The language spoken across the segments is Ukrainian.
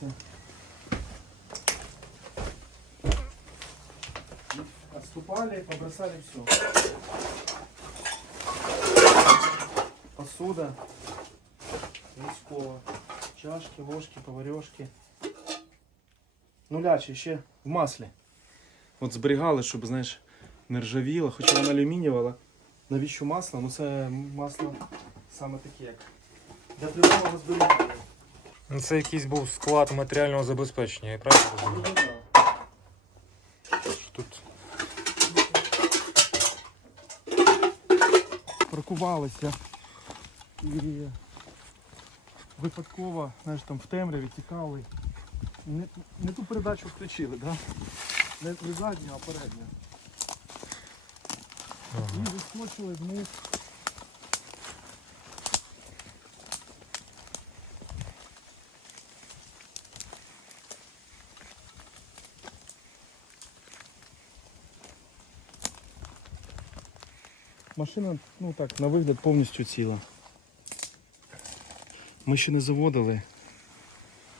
Дивіться. Отступали, побросали все. Посуда. Військова. Чашки, ложки, поварьошки. Нулячі ще в маслі. От зберігали, щоб, знаєш, не ржавіло, хоча вона алюмінієва. Навіщо масло? Ну це масло саме таке, як для тривалого зберігання. Ну, це якийсь був склад матеріального забезпечення, я правильно розумію? Тут паркувалися і випадково, знаєш, там в темряві тікали. Не, не ту передачу включили, да? Не, не задню, а передню. І вискочили вниз. Машина, ну так, на вигляд повністю ціла. Ми ще не заводили.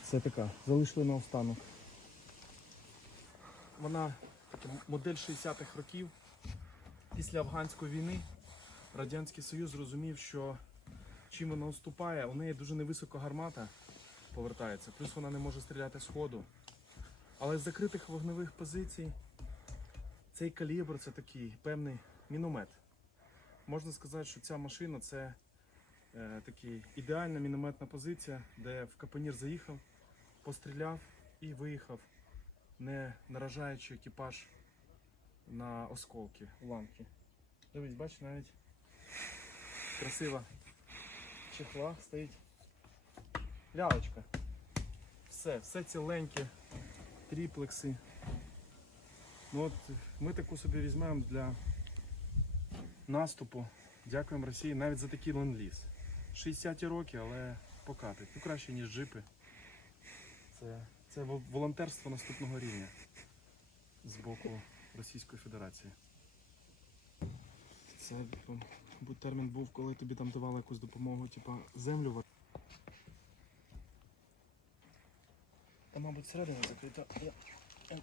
Це така, залишили на останок. Вона модель 60-х років. Після афганської війни Радянський Союз зрозумів, що чим вона уступає, у неї дуже невисока гармата повертається, плюс вона не може стріляти з ходу. Але з закритих вогневих позицій цей калібр це такий певний міномет. Можна сказати, що ця машина це е, такий ідеальна мінометна позиція, де в капонір заїхав, постріляв і виїхав, не наражаючи екіпаж на осколки, уламки. Дивись, бачиш, навіть красива чехла стоїть. Лялечка. Все, все ціленьке, тріплекси. Ну от ми таку собі візьмемо для наступу. Дякуємо Росії навіть за такий ленд-ліз. 60 роки, але покатить. Ну краще, ніж джипи. Це, це волонтерство наступного рівня з боку Російської Федерації. Це м, термін був, коли тобі там давали якусь допомогу, типа землю. Там, мабуть, середина закрита. Я, я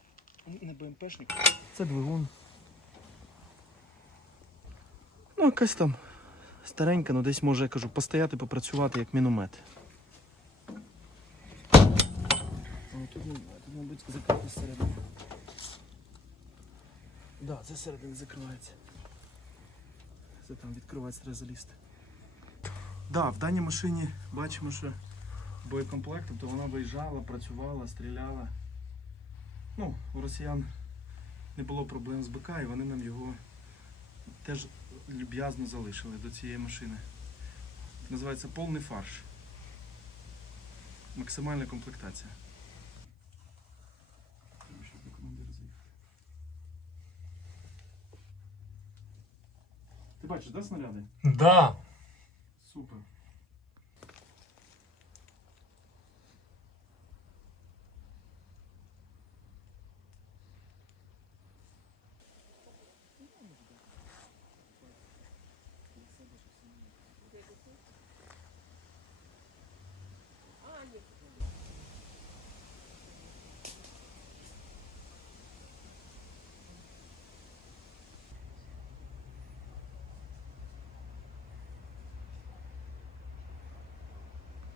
не БМПшник. Це двигун. Ну, якась там старенька, ну десь може, я кажу, постояти, попрацювати як міномет. Тут, тут, мабуть, закрито зсередини. Да, це зсередини закривається. Це там відкривається, треба залізти. Да, в даній машині бачимо, що боєкомплект, тобто вона виїжджала, працювала, стріляла. Ну, у росіян не було проблем з БК, і вони нам його теж люб'язно залишили до цієї машини. Називається повний фарш. Максимальна комплектація. Ти бачиш, да, снаряди? Да. Супер.